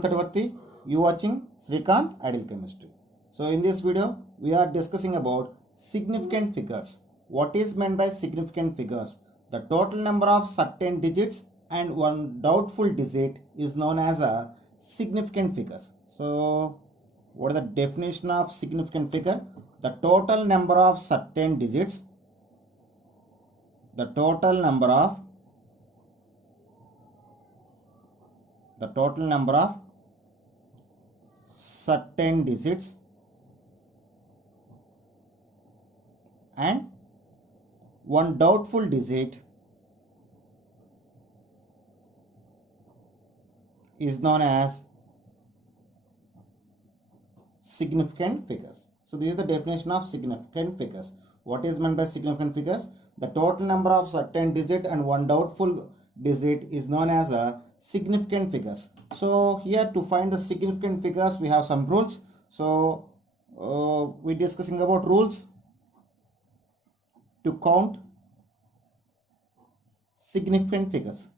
Srikanth Tatavarti. You watching Srikanth Ideal Chemistry. So in this video, we are discussing about significant figures. What is meant by significant figures? The total number of certain digits and one doubtful digit is known as a significant figures. So what is the definition of significant figure? The total number of certain digits, the total number of certain digits and one doubtful digit is known as significant figures. So this is the definition of significant figures. What is meant by significant figures? The total number of certain digit and one doubtful digit is known as a significant figures. So here to find the significant figures we have some rules. So we're discussing about rules to count significant figures.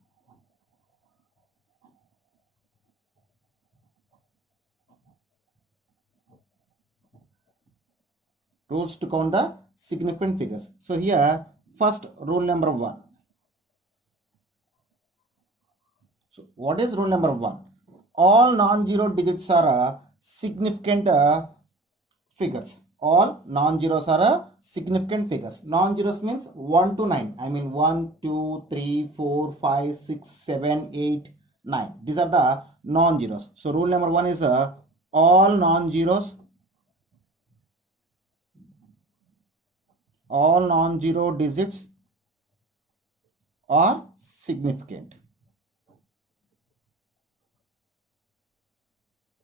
Rules to count the significant figures. So here first rule number 1. So what is rule number 1? All non-zero digits are significant figures. All non-zeros are significant figures. Non-zeros means 1 to 9. I mean 1, 2, 3, 4, 5, 6, 7, 8, 9. These are the non-zeros. So rule number 1 is all non-zeros, all non-zero digits are significant.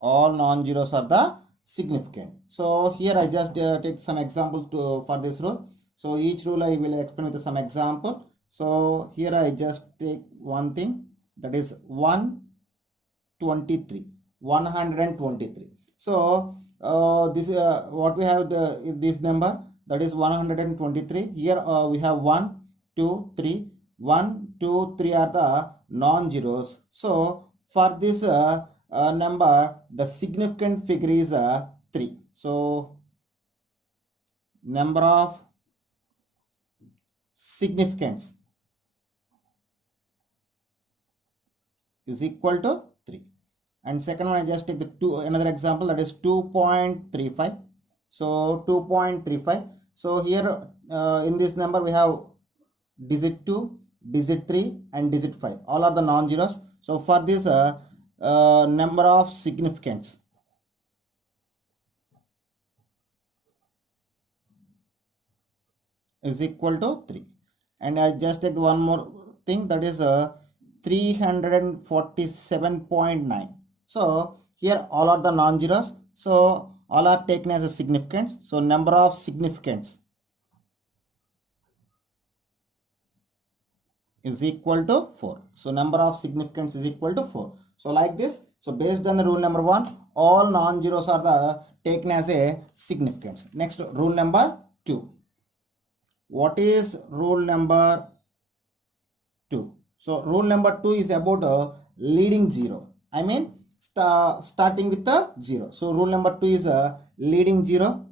All non-zeros are the significant. So here I just take some examples for this rule. So each rule I will explain with some example. So here I just take one thing, that is 123. So this what we have this number, that is 123. Here we have 1, 2, 3. 1, 2, 3 are the non-zeros. So for this number, the significant figure is 3. So number of significance is equal to 3. And second one, I just take the another example, that is 2.35. So 2.35. So here in this number we have digit 2, digit 3 and digit 5. All are the non-zeros. So for this number of significance is equal to 3. And I just take one more thing, that is 347.9. So here all are the non-zeros. So all are taken as a significance. So number of significance is equal to 4. So number of significance is equal to 4. So like this. So based on the rule number 1, all non-zeros are the taken as a significance. Next, rule number 2. What is rule number 2? So rule number 2 is about leading 0. I mean starting with the 0. So rule number 2 is leading 0.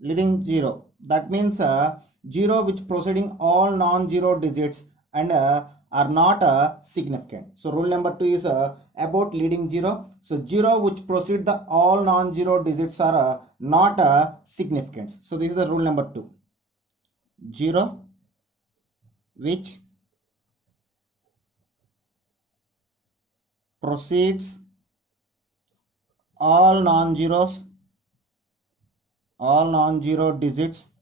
Leading 0. That means 0 which proceeding all non-zero digits and are not significant. So rule number 2 is about leading 0. So 0 which proceed the all non-zero digits are not significant. So this is the rule number 2. 0 which proceeds all non-zeros, all non-zero digits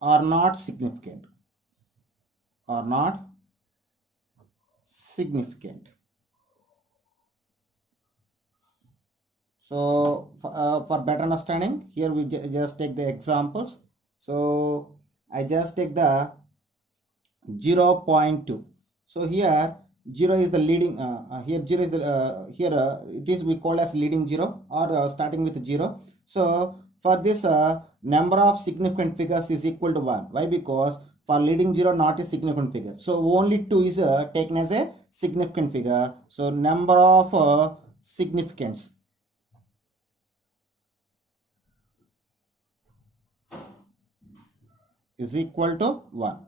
are not significant, are not significant. So for better understanding, here we just take the examples. So I just take the 0.2. So here 0 is the leading, here 0 is the, here it is we call as leading 0 or starting with 0. So For this, number of significant figures is equal to 1. Why? Because for leading 0 not a significant figure. So only 2 is taken as a significant figure. So number of significance is equal to 1.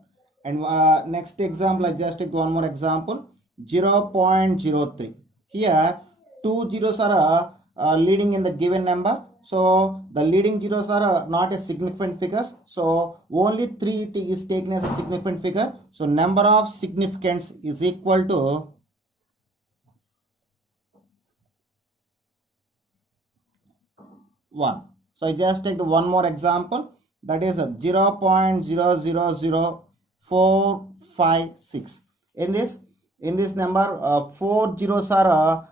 And next example, I just take one more example, 0.03. Here, two zeros are leading in the given number. So the leading zeros are not a significant figures. So only 3 is taken as a significant figure. So number of significance is equal to 1. So I just take the one more example, that is 0.000456. In this number, 4 zeros are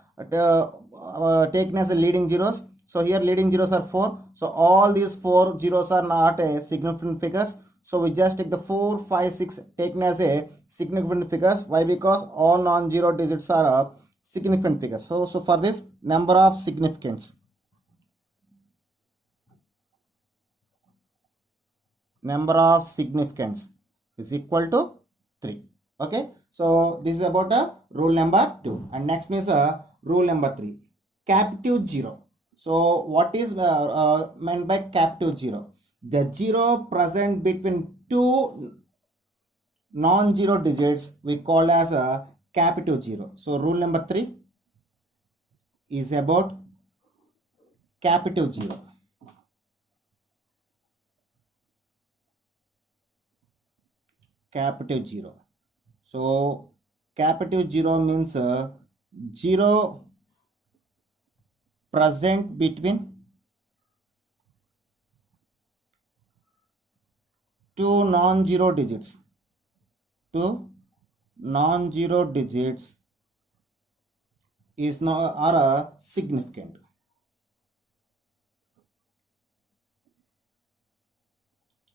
taken as a leading zeros. So here leading zeros are 4. So all these 4 zeros are not a significant figures. So we just take the 4, 5, 6 taken as a significant figures. Why? Because all non-zero digits are significant figures. So for this, number of significance is equal to 3. Okay, so this is about rule number 2. And next is rule number 3, captive 0. So what is meant by captive 0? The 0 present between two non-zero digits we call as a captive 0. So rule number 3 is about captive 0. Captive 0. So captive 0 means 0 present between two non-zero digits. Two non-zero digits is not are significant.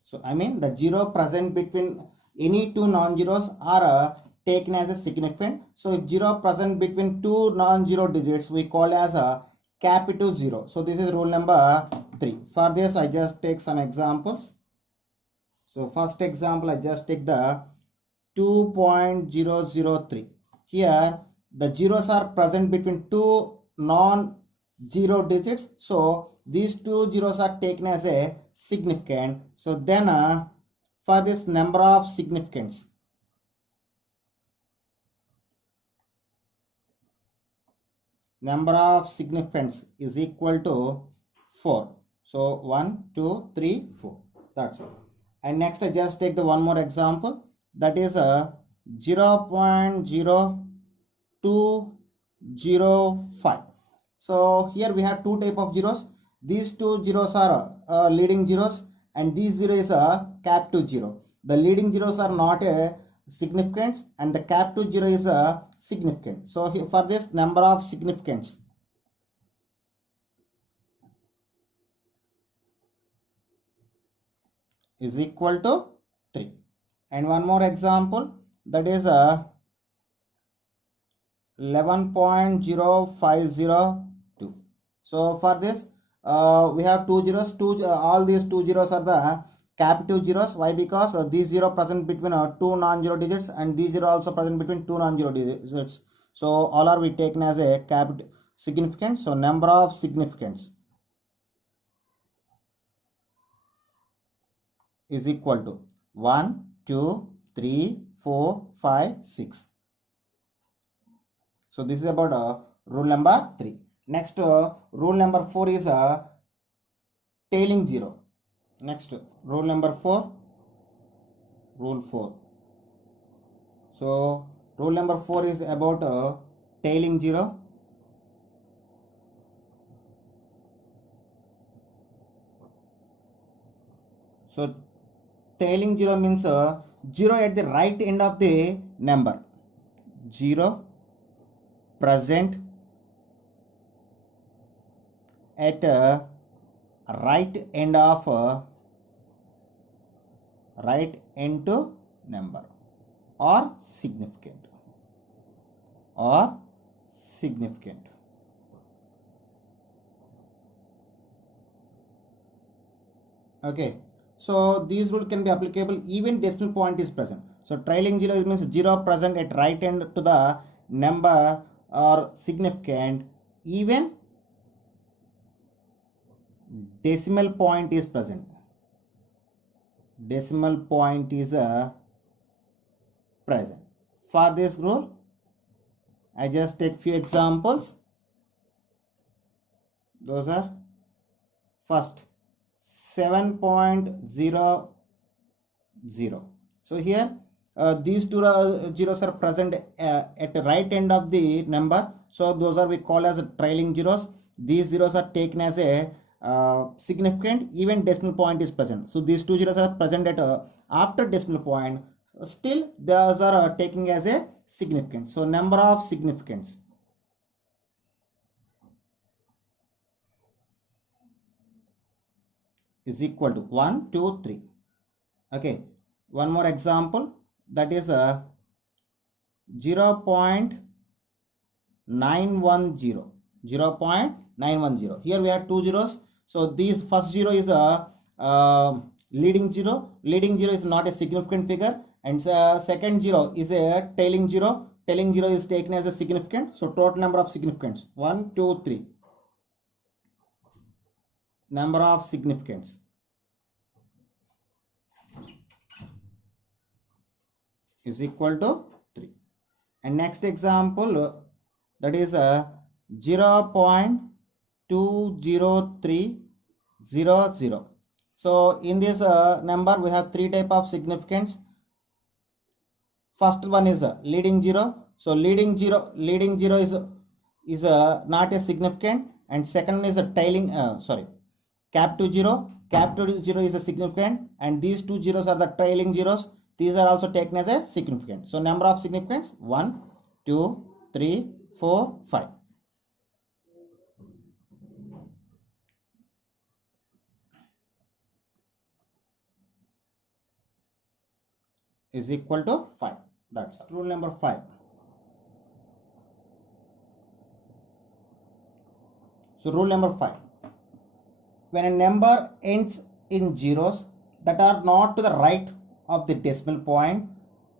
So I mean the 0 present between any two non-zeros are taken as a significant. So if 0 present between two non-zero digits we call as a capital 0. So this is rule number 3. For this I just take some examples. So first example, I just take the 2.003. Here the zeros are present between two non-zero digits. So these two zeros are taken as a significant. So then for this number of significance, is equal to 4. So 1, 2, 3, 4. That's it. And next I just take the one more example, that is a 0.0205. So here we have two type of zeros. These two zeros are leading zeros and these 0 is a captive 0. The leading zeros are not a significance and the captive 0 is a significant. So here for this number of significance is equal to 3. And one more example, that is a 11.0502. So for this we have two zeros. All these two zeros are the captive zeros. Why? Because these 0 present between two non-zero digits and these 0 also present between two non-zero digits. So all are we taken as a captive significant. So number of significance is equal to 1, 2, 3, 4, 5, 6. So this is about rule number 3. Next rule number 4 is tailing 0. Next rule number 4, rule 4. So rule number 4 is about tailing 0. So tailing 0 means 0 at the right end of the number. 0 present at right end of right end to number or significant Okay, so these rule can be applicable even decimal point is present. So trailing 0 means 0 present at right end to the number or significant even decimal point is present. Decimal point is present. For this rule, I just take few examples. Those are first 7.00. So here these two zeros are present at the right end of the number. So those are we call as trailing zeros. These zeros are taken as a significant even decimal point is present. So these two zeros are present at after decimal point. Still those are taking as a significant. So number of significants is equal to 1, 2, 3. Okay, one more example, that is 0.910. 0.910. Here we have two zeros. So these first zero is a leading zero. Leading zero is not a significant figure, and second zero is a trailing zero. Trailing zero is taken as a significant. So total number of significants 1, 2, 3. Number of significants is equal to 3. And next example, that is 0.20300. So in this number we have three type of significance. First one is leading zero. So leading zero is not a significant, and second one is a trailing cap to zero. Cap to zero is a significant, and these two zeros are the trailing zeros. These are also taken as a significant. So number of significants 1, 2, 3, 4, 5. Is equal to 5. That's rule number 5. So rule number 5. When a number ends in zeros that are not to the right of the decimal point,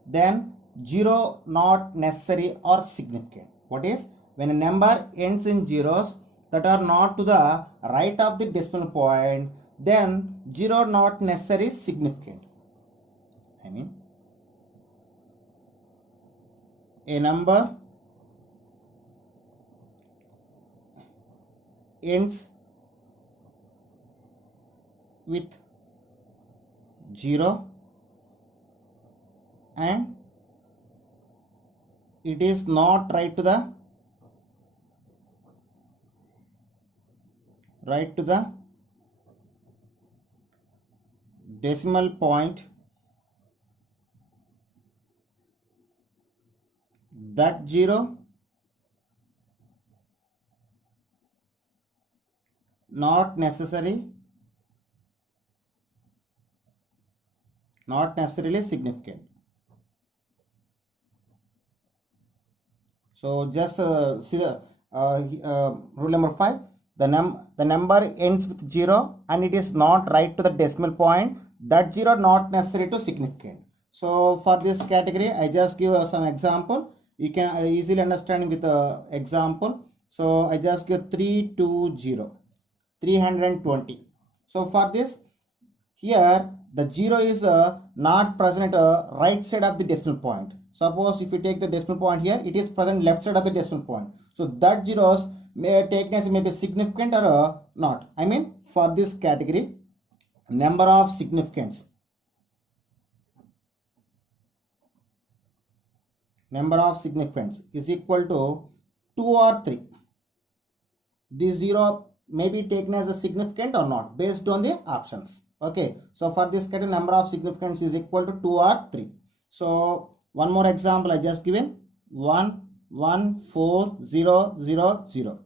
then 0 not necessary or significant. What is? When a number ends in zeros that are not to the right of the decimal point, then 0 not necessary significant. I mean, a number ends with 0 and it is not right to the decimal point, that 0 not necessarily significant. So just see the rule number 5. The number ends with 0 and it is not right to the decimal point, that 0 not necessary to significant. So for this category, I just give some example. You can easily understand with example. So I just give 320. So for this, here the 0 is not present at right side of the decimal point. Suppose if you take the decimal point here, it is present left side of the decimal point. So that zeros may taken as may be significant or not. I mean, for this category, number of significants is equal to 2 or 3. This 0 may be taken as a significant or not based on the options. Okay, so for this category, number of significants is equal to 2 or 3. So one more example I just given, 114,000.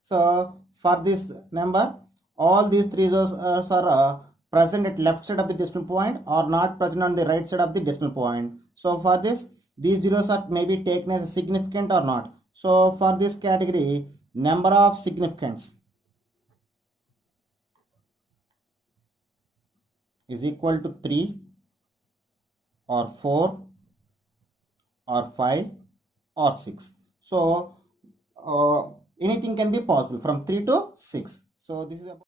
So for this number, all these three zeros are present at left side of the decimal point or not present on the right side of the decimal point. So for this, these zeros are maybe taken as a significant or not. So for this category, number of significants is equal to 3 or 4 or 5 or 6. So anything can be possible from 3 to 6. So this is about